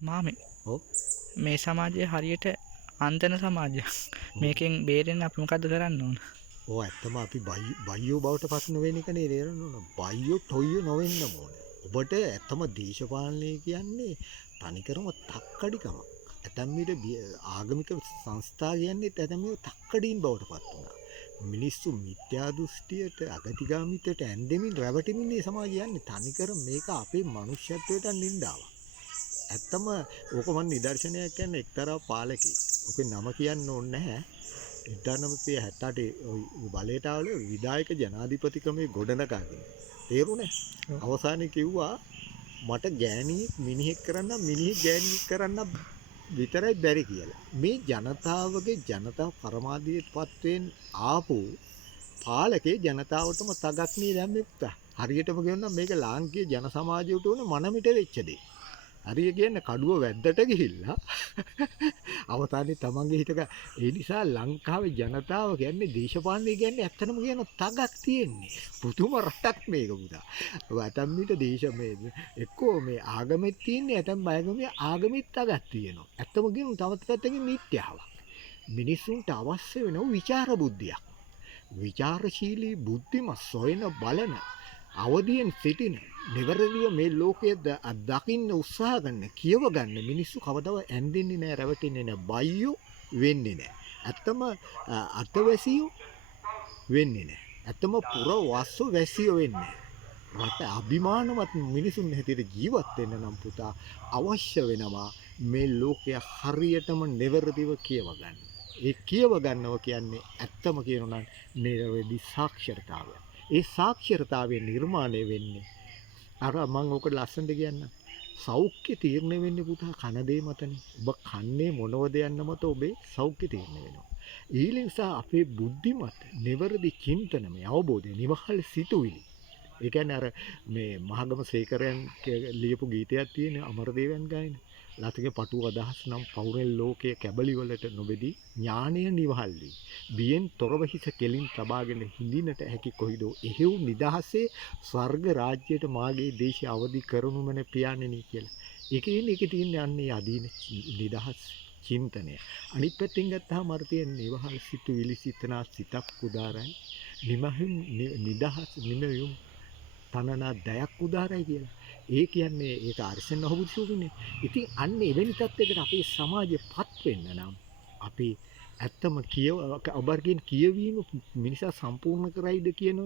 මාමේ ඔව්. මේ සමාජය හරියට අන්තන සමාජයක්. මේකෙන් බේරෙන්න අපි මොකද්ද කරන්න ඕන? ඔව් ඇත්තම අපි බයියෝ බවට පත් නොවෙන එකනේ තේරෙන්න ඕන. බයියෝ ටොයියෝ නොවෙන්න ඕන. ඔබට ඇත්තම දේශපාලනය කියන්නේ තනිකරම තක්කඩිකමක්. ඇතැම් විට ආගමික සංස්ථා කියන්නේ ඇතැම් විට තක්කඩීන් බවට පත් වුණා. මිනිස්සු මිත්‍යා දෘෂ්ටියට අගතිගාමිත්වයට ඇන්දෙමින් රැවටෙමින් මේ සමාජය යන්නේ තනිකර මේක අපේ මනුෂ්‍යත්වයට නින්දාවක්. ඇත්තම ඕක මන් නිදර්ශනයක් කියන්නේ එක්තරා පාලකෙක්. ඔකේ නම කියන්න ඕනේ නැහැ. 1968 බලයට ආවල විධායක ජනාධිපතිකමේ ගොඩනගාගෙන. තේරුණේ? අවසානයේ කිව්වා මට ගෑණියෙක් මිනිහෙක් කරන්න මිනිහෙක් ගෑණියෙක් කරන්න විතරයි බැරි කියලා. මේ ජනතාවගේ ජනතාව පරමාධිපත්වයෙන් ආපු පාලකේ ජනතාවටම තගක් නේ දැම්මේ පුතා. හරියටම කියනවා මේක ලාංකීය ජන සමාජයට උන මනමිට වෙච්ච දෙයක්. හරිය කියන්නේ කඩුව වැද්දට ගිහිල්ලා අවසානයේ තමන්ගේ හිතක ඒ නිසා ලංකාවේ ජනතාව කියන්නේ දේශපාලනය කියන්නේ ඇත්තටම කියන තගක් තියෙන්නේ. පුදුම රටක් මේක පුතා. ඇතම් විට මේ එක්කෝ මේ ආගමෙත් තියෙන්නේ ඇතම් බයගමේ ආගමෙත් තගක් තියෙනවා. ඇත්තම කියමු තවත් පැත්තකින් මිත්‍යාවක්. මිනිසුන්ට අවශ්‍ය වෙනව විචාර බුද්ධියක්. විචාරශීලී බුද්ධිමත් සොයන බලන අවදියෙන් සිටින නිවැරදිව මේ ලෝකයේ දකින්න උත්සාහ ගන්න කියව ගන්න මිනිස්සු කවදාව ඇඳෙන්නේ නැහැ රැවටෙන්නේ නැහැ බයියෝ වෙන්නේ නැහැ. ඇත්තම අතවැසියෝ වෙන්නේ නැහැ. ඇත්තම පුරවස්සු වැසියෝ වෙන්නේ නැහැ. රට අභිමානවත් මිනිසුන් හැටියට ජීවත් වෙන්න නම් පුතා අවශ්‍ය වෙනවා මේ ලෝකය හරියටම නිවැරදිව කියව ගන්න. ඒ කියව ගන්නව කියන්නේ ඇත්තම කියනවා නම් නිවැරදි සාක්ෂරතාවය. ඒ සාක්ෂරතාවය නිර්මාණය වෙන්නේ අර මම ඔකට ලස්සනට කියන්න. සෞඛ්‍ය තීරණය වෙන්නේ පුතා කන දේ මතනේ. ඔබ කන්නේ මොනවද යන්න මත ඔබේ සෞඛ්‍ය තීරණය වෙනවා. ඒ නිසා අපේ බුද්ධිමත් නිවැරදි චින්තනමය අවබෝධය නිවහල් සිතුවිලි. ඒ කියන්නේ අර මේ මහගම සේකරයන් ලියපු ගීතයක් තියෙන අමරදේවයන් ගායන. ලතිගේ පටු අදහස් නම් පෞරෙල් ලෝකයේ කැබලි වලට නොබෙදී ඥානය නිවහල් වී බියෙන් තොරව හිස කෙලින් තබාගෙන හිඳිනට හැකි කොහිදෝ එහෙව් නිදහසේ ස්වර්ග රාජ්‍යයට මාගේ දේශය අවදි කරනු මන පියාණෙනි කියලා. ඒකේ තියෙන්නේ අන්නේ අදීන නිදහස් චින්තනය. අනිත් පැත්තෙන් ගත්තාම අර තියෙන නිවහල් සිතුවිලි සිතනා සිතක් උදාරයි. නිමහින් නිදහස් නිමයුම් තනනා දයක් උදාරයි කියලා. ඒ කියන්නේ ඒක අර්ශන අහුබුසුනේ. ඉතින් අන්න එවැනි තත්යකට අපේ සමාජයපත් වෙන්න නම් අපි ඇත්තම ඔබර්ගෙන් කියවීම මිනිසා සම්පූර්ණ කරයිද කියන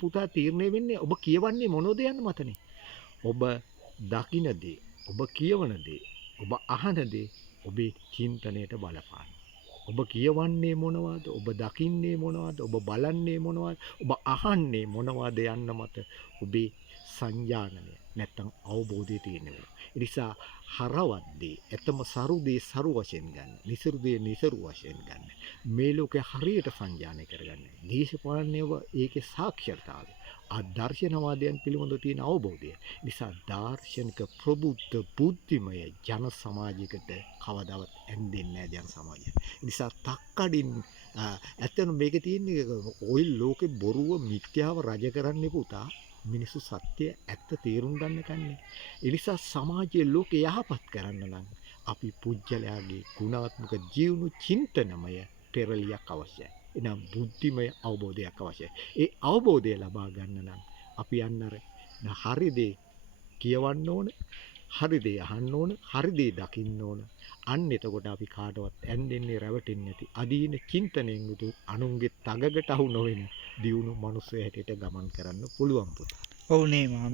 පුතා තීරණය වෙන්නේ ඔබ කියවන්නේ මොනවද යන්න මතනේ. ඔබ දකින දේ, ඔබ කියවන දේ, ඔබ අහන දේ ඔබේ චින්තනයට බලපාන. ඔබ කියවන්නේ මොනවද? ඔබ දකින්නේ මොනවද? ඔබ බලන්නේ මොනවද? ඔබ අහන්නේ මොනවද යන්න මත ඔබේ සංජානනය නැත්තම් අවබෝධය තියෙනවා. ඒ නිසා හරවත් දේ, ඇතම සරු දේ සරු වශයෙන් ගන්න. නිසරු දේ නිසරු වශයෙන් ගන්න. මේ ලෝකේ හරියට සංජානනය කරගන්න. දේශපාලනයව ඒකේ සාක්ෂරතාවය. ආදර්ශනවාදයන් පිළිබඳව තියෙන අවබෝධය. නිසා දාර්ශනික ප්‍රබුද්ධ බුද්ධිමය ජන සමාජයකට කවදාවත් ඇඳෙන්නේ නැහැ ජන සමාජය. නිසා තක්කඩින් ඇත්තටම මේකේ තියෙන්නේ ඔය ලෝකේ බොරුව මිත්‍යාව රජ කරන්නේ පුතා. මිනිස්සු සත්‍ය ඇත්ත තේරුම් ගන්න කන්නේ. ඒ නිසා සමාජයේ ලෝකේ යහපත් කරන්න නම් අපි පුජ්‍යලයාගේ ගුණාත්මක ජීවුණු චින්තනමය පෙරලියක් අවශ්‍යයි. එනම් බුද්ධිමය අවබෝධයක් අවශ්‍යයි. ඒ අවබෝධය ලබා ගන්න නම් අපි යන්නර හරි දේ කියවන්න ඕන, හරි දේ අහන්න ඕන, හරි දේ දකින්න ඕන. අන්න එතකොට අපි කාටවත් ඇන්දෙන්නේ රැවටෙන්නේ නැති අදීන චින්තනයෙන් යුතු අනුන්ගේ තගකට අහු නොවෙන දියුණු මිනිස්සු හැටියට ගමන් කරන්න පුළුවන් පුතා. ඔව් නේ මාමේ.